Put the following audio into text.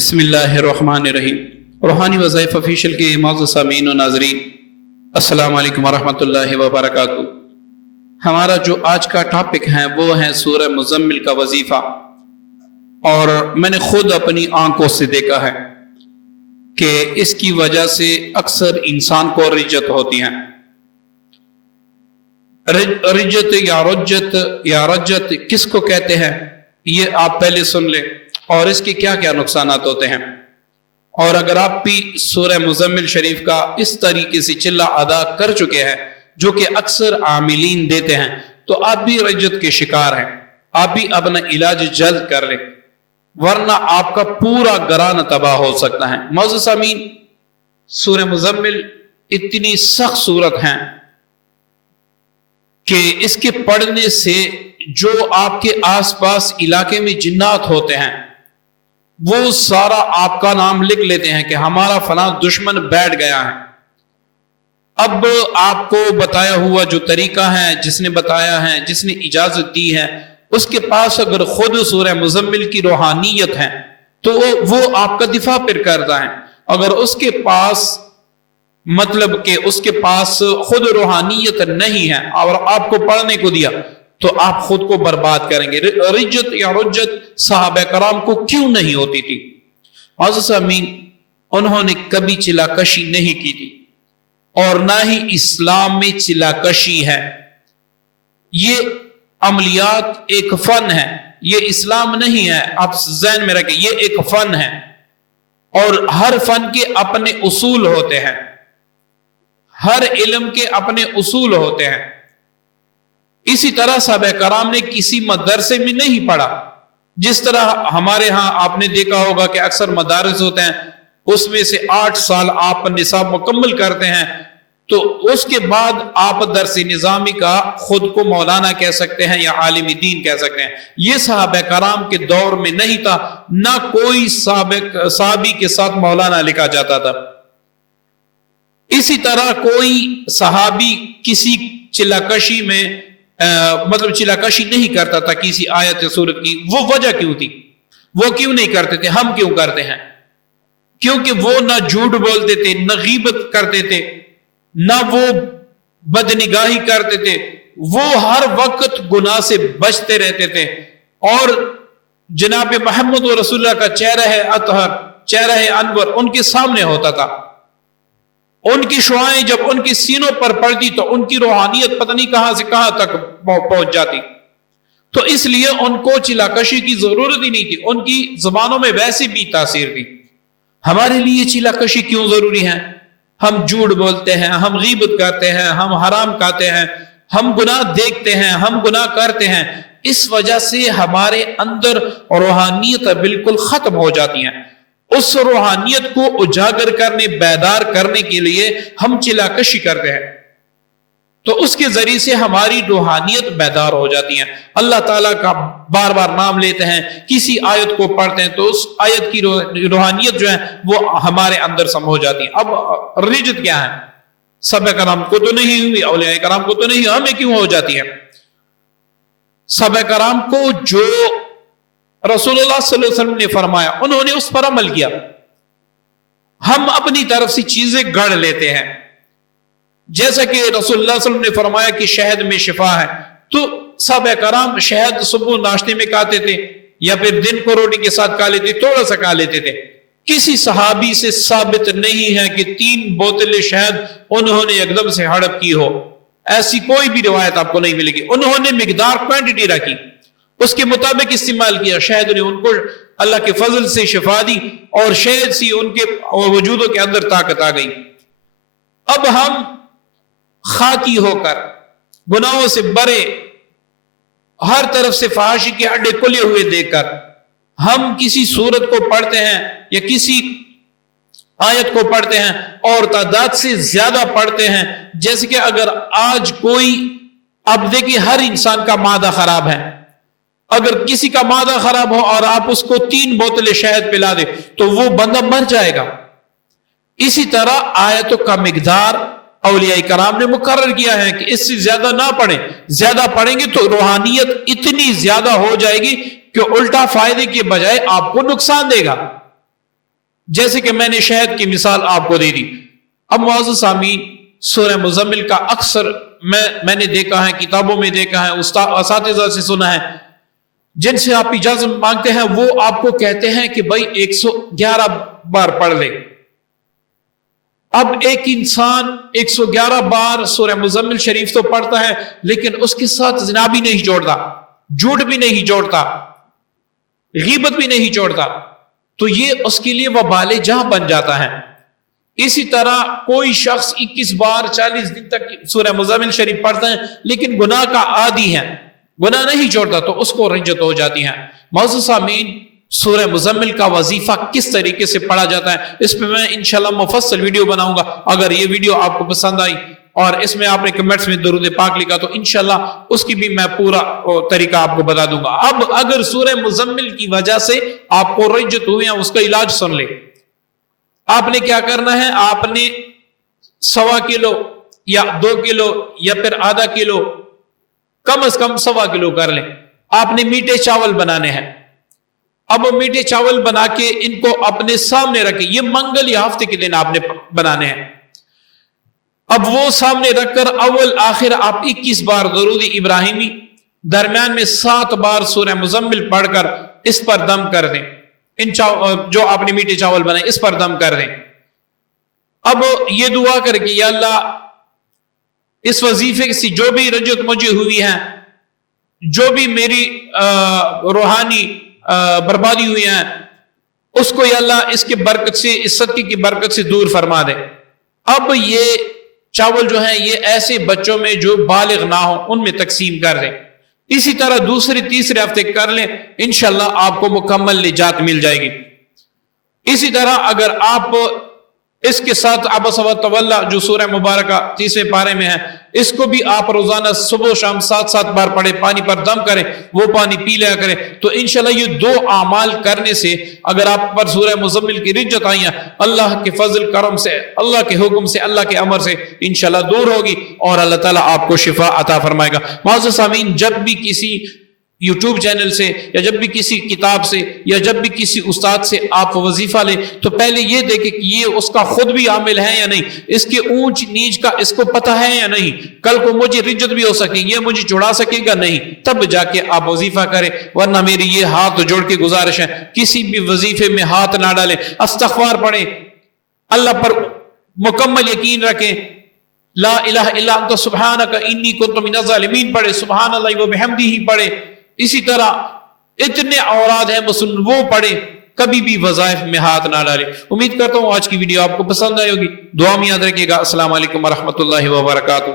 بسم اللہ الرحمن الرحیم۔ روحانی وظائف آفیشیل کے معزز سامعین و ناظرین، السلام علیکم ورحمۃ اللہ وبرکاتہ۔ ہمارا جو آج کا ٹاپک ہے وہ ہے سورہ مزمل کا وظیفہ، اور میں نے خود اپنی آنکھوں سے دیکھا ہے کہ اس کی وجہ سے اکثر انسان کو رجت ہوتی ہے۔ رجت یا رجت کس کو کہتے ہیں یہ آپ پہلے سن لیں، اور اس کے کیا کیا نقصانات ہوتے ہیں۔ اور اگر آپ بھی سورہ مزمل شریف کا اس طریقے سے چلہ ادا کر چکے ہیں جو کہ اکثر عاملین دیتے ہیں، تو آپ بھی رجت کے شکار ہیں۔ آپ بھی اپنا علاج جلد کر لیں، ورنہ آپ کا پورا گھرانہ تباہ ہو سکتا ہے۔ معزز سامعین، سورہ مزمل اتنی سخت صورت ہے کہ اس کے پڑھنے سے جو آپ کے آس پاس علاقے میں جنات ہوتے ہیں وہ سارا آپ کا نام لکھ لیتے ہیں کہ ہمارا فلاں دشمن بیٹھ گیا ہے۔ اب آپ کو بتایا ہوا جو طریقہ ہے، جس نے بتایا ہے، جس نے اجازت دی ہے، اس کے پاس اگر خود سورہ مزمل کی روحانیت ہے تو وہ آپ کا دفاع پھر کرتا ہے۔ اگر اس کے پاس کہ اس کے پاس خود روحانیت نہیں ہے اور آپ کو پڑھنے کو دیا تو آپ خود کو برباد کریں گے۔ رجت یا رجت صحابہ کرام کو کیوں نہیں ہوتی تھی؟ معزز امین، انہوں نے کبھی چلا کشی نہیں کی تھی، اور نہ ہی اسلام میں چلا کشی ہے۔ یہ عملیات ایک فن ہے، یہ اسلام نہیں ہے، آپ ذہن میں رکھیں، یہ ایک فن ہے، اور ہر فن کے اپنے اصول ہوتے ہیں، ہر علم کے اپنے اصول ہوتے ہیں۔ اسی طرح صحابہ کرام نے کسی مدرسے میں نہیں پڑھا، جس طرح ہمارے ہاں آپ نے دیکھا ہوگا کہ اکثر مدارس ہوتے ہیں، اس میں سے 8 سال آپ نصاب مکمل کرتے ہیں، تو اس کے بعد آپ درس نظامی کا خود کو مولانا کہہ سکتے ہیں یا عالم دین کہہ سکتے ہیں۔ یہ صحابہ کرام کے دور میں نہیں تھا، نہ کوئی صحابی کے ساتھ مولانا لکھا جاتا تھا۔ اسی طرح کوئی صحابی کسی چلاکشی میں چلاکشی نہیں کرتا تھا کسی آیت سورت کی۔ وہ وجہ کیوں تھی؟ وہ کیوں نہیں کرتے تھے؟ ہم کیوں کرتے ہیں؟ کیونکہ وہ نہ جھوٹ بولتے تھے، نہ غیبت کرتے تھے، نہ وہ بدنگاہی کرتے تھے، وہ ہر وقت گناہ سے بچتے رہتے تھے، اور جناب محمد و رسول اللہ کا چہرہ اطہر، چہرہ انور ان کے سامنے ہوتا تھا۔ ان کی شعائیں جب ان کی سینوں پر پڑتی تو ان کی روحانیت پتہ نہیں کہاں سے کہاں تک پہنچ جاتی۔ تو اس لیے ان کو چلاکشی کی ضرورت ہی نہیں تھی، ان کی زبانوں میں ویسے بھی تاثیر تھی۔ ہمارے لیے چلاکشی کیوں ضروری ہے؟ ہم جھوٹ بولتے ہیں، ہم غیبت کرتے ہیں، ہم حرام کھاتے ہیں، ہم گناہ دیکھتے ہیں، ہم گناہ کرتے ہیں۔ اس وجہ سے ہمارے اندر روحانیت بالکل ختم ہو جاتی ہیں۔ اس روحانیت کو اجاگر کرنے، بیدار کرنے کے لیے ہم چلاکشی کرتے ہیں، تو اس کے ذریعے سے ہماری روحانیت بیدار ہو جاتی ہے۔ اللہ تعالیٰ کا بار بار نام لیتے ہیں، کسی آیت کو پڑھتے ہیں تو اس آیت کی روحانیت جو ہے وہ ہمارے اندر سم ہو جاتی ہے۔ اب رجت کیا ہے؟ صحابہ کرام کو تو نہیں ہوئی، اولیاء کرام کو تو نہیں، ہمیں کیوں ہو جاتی ہے؟ صحابہ کرام کو جو رسول اللہ صلی اللہ علیہ وسلم نے فرمایا انہوں نے اس پر عمل کیا۔ ہم اپنی طرف سے چیزیں گڑھ لیتے ہیں، جیسا کہ رسول اللہ صلی اللہ علیہ وسلم نے فرمایا کہ شہد میں شفا ہے، تو صحابہ کرام شہد صبح ناشتے میں کھاتے تھے، یا پھر دن کو روٹی کے ساتھ کھا لیتے، تھوڑا سا کھا لیتے تھے۔ کسی صحابی سے ثابت نہیں ہے کہ 3 بوتلیں شہد انہوں نے ایک دم سے ہڑپ کی ہو، ایسی کوئی بھی روایت آپ کو نہیں ملے گی۔ انہوں نے مقدار، کوانٹٹی رکھی، اس کے مطابق استعمال کیا، شہد نے ان کو اللہ کے فضل سے شفا دی، اور شہد سے ان کے وجودوں کے اندر طاقت آ گئی۔ اب ہم خاکی ہو کر، گناہوں سے برے، ہر طرف سے فحاشی کے اڈے کھلے ہوئے دیکھ کر ہم کسی سورت کو پڑھتے ہیں یا کسی آیت کو پڑھتے ہیں اور تعداد سے زیادہ پڑھتے ہیں، جیسے کہ اگر آج کوئی، اب دیکھیں ہر انسان کا معدہ خراب ہے، اگر کسی کا معدہ خراب ہو اور آپ اس کو 3 بوتلیں شہد پلا دیں تو وہ بندہ مر جائے گا۔ اسی طرح آیتوں کا مقدار اولیاء کرام نے مقرر کیا ہے کہ اس سے زیادہ نہ پڑھیں، زیادہ پڑھیں گے تو روحانیت اتنی زیادہ ہو جائے گی کہ الٹا فائدے کے بجائے آپ کو نقصان دے گا۔ جیسے کہ میں نے شہد کی مثال آپ کو دے دی. اب معزز سامعین، سورہ مزمل کا اکثر میں نے دیکھا ہے، کتابوں میں دیکھا ہے، اساتذہ سے سنا ہے، جن سے آپ اجازت مانگتے ہیں وہ آپ کو کہتے ہیں کہ بھائی 111 بار پڑھ لے. اب ایک انسان 111 بار سورہ مزمل شریف تو پڑھتا ہے، لیکن اس کے ساتھ زنا بھی نہیں جوڑتا، جھوٹ بھی نہیں جوڑتا، غیبت بھی نہیں جوڑتا، تو یہ اس کے لیے وبال جہاں بن جاتا ہے. اسی طرح کوئی شخص 21 بار 40 دن تک سورہ مزمل شریف پڑھتا ہے لیکن گناہ کا عادی ہے، گناہ نہیں چھوڑتا، تو اس کو رنجت ہو جاتی ہے. معزز سامعین، سورہ مزمل کا وظیفہ کس طریقے سے پڑھا جاتا ہے اس پہ میں انشاءاللہ مفصل ویڈیو بناؤں گا. اگر یہ ویڈیو آپ کو پسند آئی اور اس میں آپ نے کمنٹس میں درود پاک لکھا تو انشاءاللہ اس کی بھی میں پورا طریقہ آپ کو بتا دوں گا. اب اگر سورہ مزمل کی وجہ سے آپ کو رنجت ہوئے ہیں، اس کا علاج سن لے. آپ نے کیا کرنا ہے، آپ نے 1.25 کلو یا 2 کلو یا پھر آدھا کلو، کم از کم 1.25 کلو کر لیں. آپ نے میٹھے چاول بنانے ہیں. اب میٹھے چاول بنا کے ان کو اپنے سامنے رکھیں. یہ منگل یا ہفتے کے دن آپ نے بنانے ہیں. اب وہ سامنے رکھ کر اول آخر آپ 21 بار درود ابراہیمی، درمیان میں 7 بار سورہ مزمل پڑھ کر اس پر دم کر دیں. جو آپ نے میٹھے چاول بنائے اس پر دم کر دیں. اب یہ دعا کر کے یا اللہ اس وظیفے سے جو بھی رنجت مجھے ہوئی ہے، جو بھی میری روحانی بربادی ہوئی ہے، اس کو یا اللہ اس کے برکت سے، اس صدقے کی برکت سے دور فرما دے. اب یہ چاول جو ہیں یہ ایسے بچوں میں جو بالغ نہ ہوں ان میں تقسیم کر دیں. اسی طرح دوسرے تیسرے ہفتے کر لیں، انشاءاللہ آپ کو مکمل نجات مل جائے گی. اسی طرح اگر آپ اس کے ساتھ عبس و تولی جو سورہ مبارکہ 30 پارے میں ہے، اس کو بھی آپ روزانہ صبح و شام 7 بار پڑھیں، پانی پر دم کریں، وہ پانی پی لیا کریں، تو انشاءاللہ یہ 2 اعمال کرنے سے اگر آپ پر سورہ مزمل کی رجت آئی ہیں، اللہ کے فضل کرم سے، اللہ کے حکم سے، اللہ کے امر سے انشاءاللہ دور ہوگی اور اللہ تعالیٰ آپ کو شفا عطا فرمائے گا. معزز سامعین، جب بھی کسی یوٹیوب چینل سے یا جب بھی کسی کتاب سے یا جب بھی کسی استاد سے آپ وظیفہ لیں تو پہلے یہ دیکھیں کہ یہ اس کا خود بھی عامل ہے یا نہیں، اس کے اونچ نیچ کا اس کو پتہ ہے یا نہیں، کل کو مجھے رجت بھی ہو سکے، یہ مجھے چھڑا سکے گا نہیں، تب جا کے آپ وظیفہ کریں. ورنہ میری یہ ہاتھ جوڑ کے گزارش ہے، کسی بھی وظیفے میں ہاتھ نہ ڈالیں. استغفار پڑھیں، اللہ پر مکمل یقین رکھیں، لا الہ الا انت سبحانک انی کنت من الظالمین پڑھیں، سبحان اللہ و بحمدہ پڑھیں. اسی طرح اتنے اوراد ہیں مسلم وہ پڑھیں، کبھی بھی وظائف میں ہاتھ نہ ڈالیں. امید کرتا ہوں آج کی ویڈیو آپ کو پسند آئی ہوگی. دعا میں یاد رکھیے گا. السلام علیکم ورحمۃ اللہ وبرکاتہ.